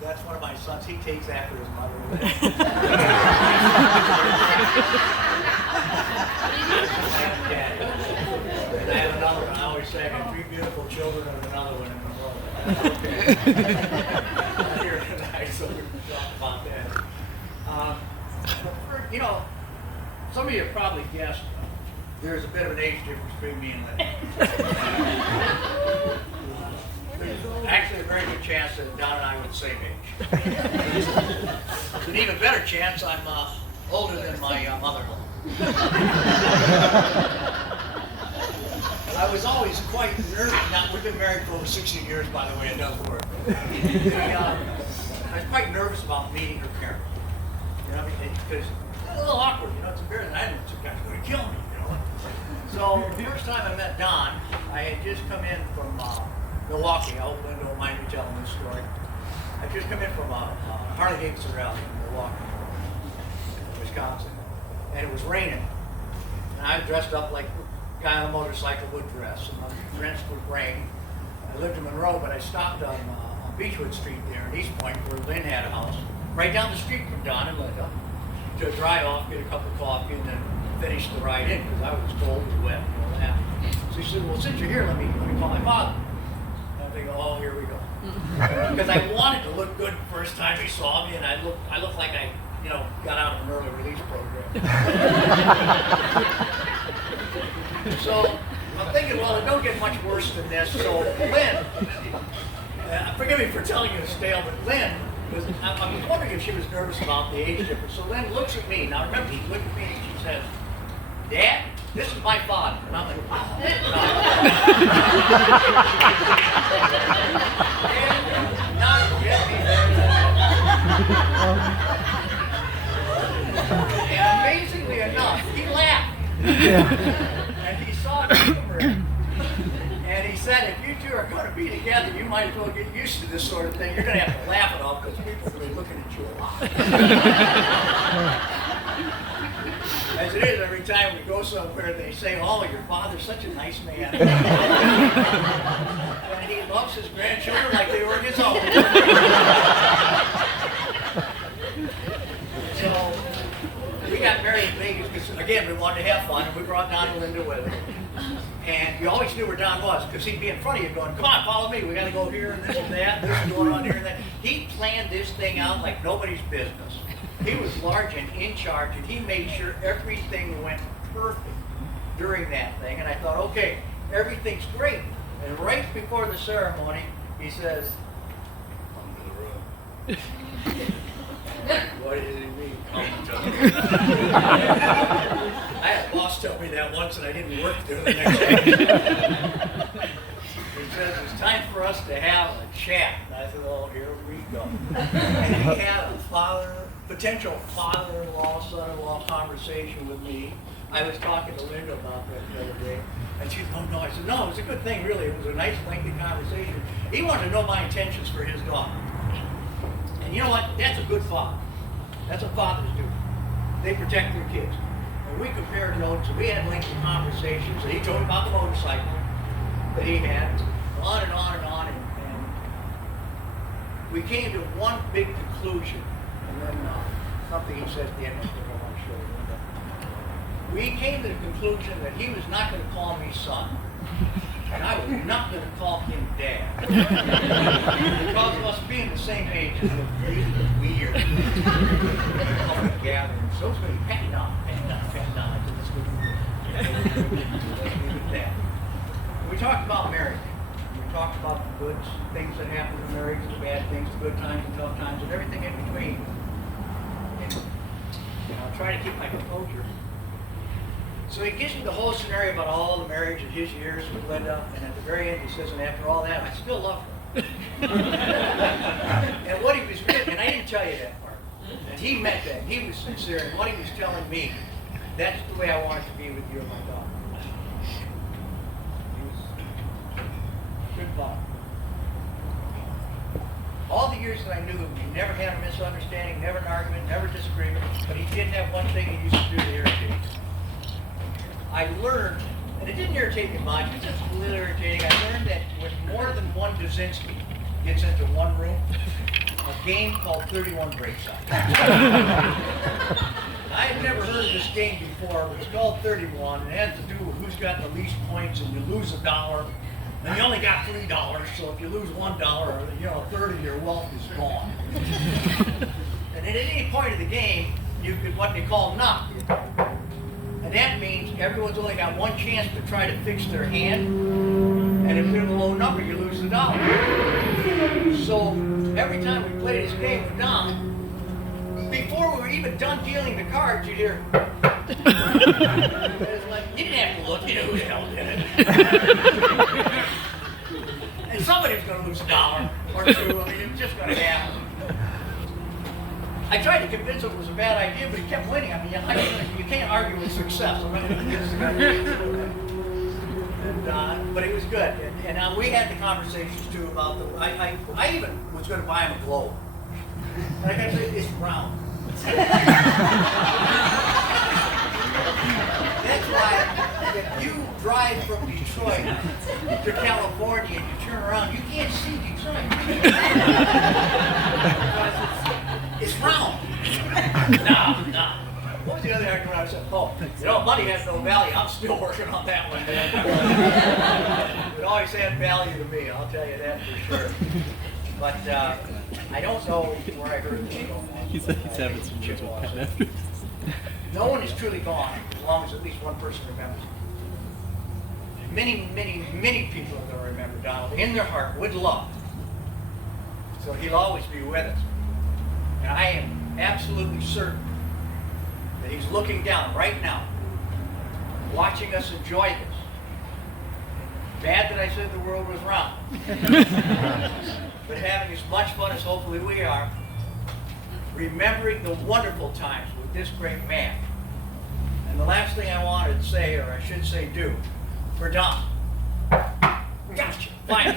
That's one of my sons. He takes after his mother. And I have another one. I always say I got 3 beautiful children and another one in the world. I'm here tonight, so we can talk about that. You know, some of you have probably guessed there's a bit of an age difference between me and Lynn. There's actually a very good chance that Don and I were the same age. There's an even better chance I'm older than my mother-in-law. I was always quite nervous. Now, we've been married for over 16 years, by the way, it does work. I was quite nervous about meeting her parents. You know, because it's a little awkward, you know, it's embarrassing. I didn't think that's going to kill me, you know. So the first time I met Don, I had just come in from Milwaukee. I hope Linda don't mind me telling this story. I just come in from a Harley Davidson rally in Milwaukee, Wisconsin, and it was raining. And I dressed up like a guy on a motorcycle would dress, and I'm drenched with rain. I lived in Monroe, but I stopped on Beechwood Street there in East Point, where Lynn had a house, right down the street from Don and Linda, to dry off, get a cup of coffee, and then finish the ride in, because I was cold and wet and all that. So she said, well, since you're here, let me call my father. And I'm thinking, oh, here we go. Because I wanted to look good the first time he saw me, and I looked like I, you know, got out of an early release program. So I'm thinking, well, it don't get much worse than this. So Lynn, forgive me for telling you this tale, but Lynn, I was wondering if she was nervous about the age difference. So Lynn looks at me. Now remember, she looked at me and she says, Dad, this is my father. And I'm like, wow. Not yet. And amazingly enough, he laughed. And he saw the humor. And he said, if you two are going to be together, you might as well get used to this sort of thing. You're going to have to laugh it off because people are going to be looking at you a lot. As it is, every time we go somewhere, they say, oh, your father's such a nice man. And he loves his grandchildren like they were his own. So we got married in Vegas because, again, we wanted to have fun, and we brought Don and Linda with us. And you always knew where Don was, because he'd be in front of you going, come on, follow me, we got to go here and this and that, this is going on here and that. He planned this thing out like nobody's business. He was large and in charge, and he made sure everything went perfect during that thing. And I thought, okay, everything's great. And right before the ceremony, he says, come to the room. What did he mean? Come to the room. I had a boss tell me that once, and I didn't work there the next day. He says, it's time for us to have a chat. And I said, oh, here we go. And he had a potential father-in-law, son-in-law conversation with me. I was talking to Linda about that the other day. And she said, oh, no. I said, no, it was a good thing, really. It was a nice, lengthy conversation. He wanted to know my intentions for his daughter. And you know what? That's a good father. That's what fathers do. They protect their kids. And we compared notes, and we had lengthy conversations. And he told me about the motorcycle that he had, on and on and on. And we came to one big conclusion. And then something he said at the end of the I want to show you. We came to the conclusion that he was not going to call me son. And I was not going to call him dad. Because of us being the same age, it was really weird. Gathering. So it's going to be patting on. I said, let's leave it that. We talked about marriage. We talked about the good things that happen in marriage, the bad things, the good times, the tough times, and everything in between. And I'll try to keep my composure. So he gives me the whole scenario about all the marriage of his years with Linda, and at the very end he says, and after all that, I still love her. And what he was really, and I didn't tell you that part, and he meant that, he was sincere, and what he was telling me, that's the way I want it to be with you and my daughter. He was a good father. All the years that I knew him, he never had a misunderstanding, never an argument, never a disagreement, but he did have one thing he used to do to irritate. I learned, and it didn't irritate me much, it was just a little irritating. I learned that when more than one Dezinski gets into one room, a game called 31 Breakside. I had never heard of this game before, but it's called 31, and it has to do with who's got the least points, and you lose $1, and you only got $3, so if you lose $1, you know, a third of your wealth is gone. And at any point of the game, you could what they call knock. And that means everyone's only got one chance to try to fix their hand, and if they're the low number, you lose the dollar. So every time we play this game with Don, before we were even done dealing the cards, you'd hear. It's like, you didn't have to look, you know who the hell did it. And somebody was going to lose $1 or $2. I mean, it was just going to happen. I tried to convince him it was a bad idea, but he kept winning. I mean, you can't argue with success. But it was good. And we had the conversations too about I even was going to buy him a globe. And I got to say, it's round. That's why if you drive from Detroit to California and you turn around, you can't see Detroit. It's round. No. What was the other argument I said? Oh, you know, money has no value. I'm still working on that one, man. It always had value to me, I'll tell you that for sure. But I don't know where I heard this from. He's having some words with Pat after. No one is truly gone as long as at least one person remembers. Many people are going to remember Donald in their heart with love. So he'll always be with us. And I am absolutely certain that he's looking down right now, watching us enjoy this. Bad that I said the world was round. But having as much fun as hopefully we are, remembering the wonderful times with this great man. And the last thing I wanted to say, or I should say do, for Don. Gotcha. Fine.